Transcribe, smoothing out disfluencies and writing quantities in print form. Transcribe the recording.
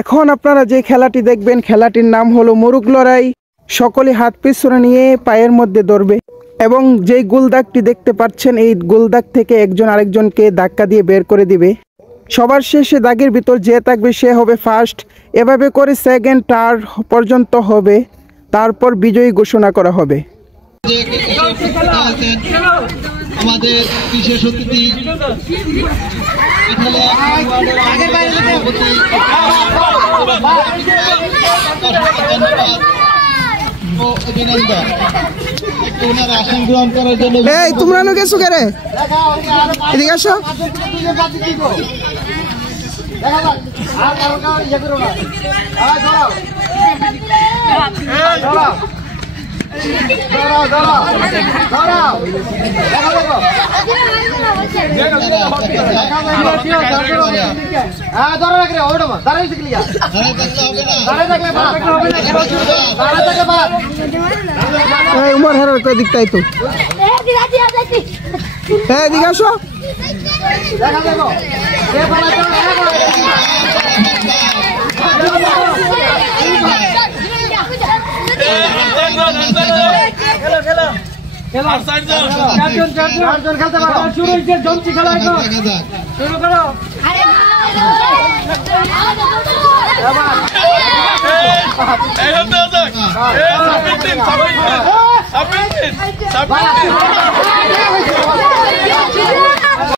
এখন আপনারা যে খেলাটি দেখবেন, খেলাটির নাম হলো মুরুগ লড়াই। সকলে হাত পিছনে নিয়ে পায়ের মধ্যে ধরবে এবং যেই গোলদাগটি দেখতে পাচ্ছেন, এই গোলদাগ থেকে একজন আরেকজনকে ধাক্কা দিয়ে বের করে দিবে। সবার শেষে দাগের ভিতর যে থাকবে সে হবে ফার্স্ট। এভাবে করে সেকেন্ড থার্ড পর্যন্ত হবে, তারপর বিজয়ী ঘোষণা করা হবে। আমাদের বিশেষ অতিথি অভিনন্দন, ওনার আসন গ্রহণ করার জন্য। এই তোমরা নো গেছো কে রে? এদিকে আসো। উমর হেরার কই দিকটাই তো। এদিকে আসো। Sabit.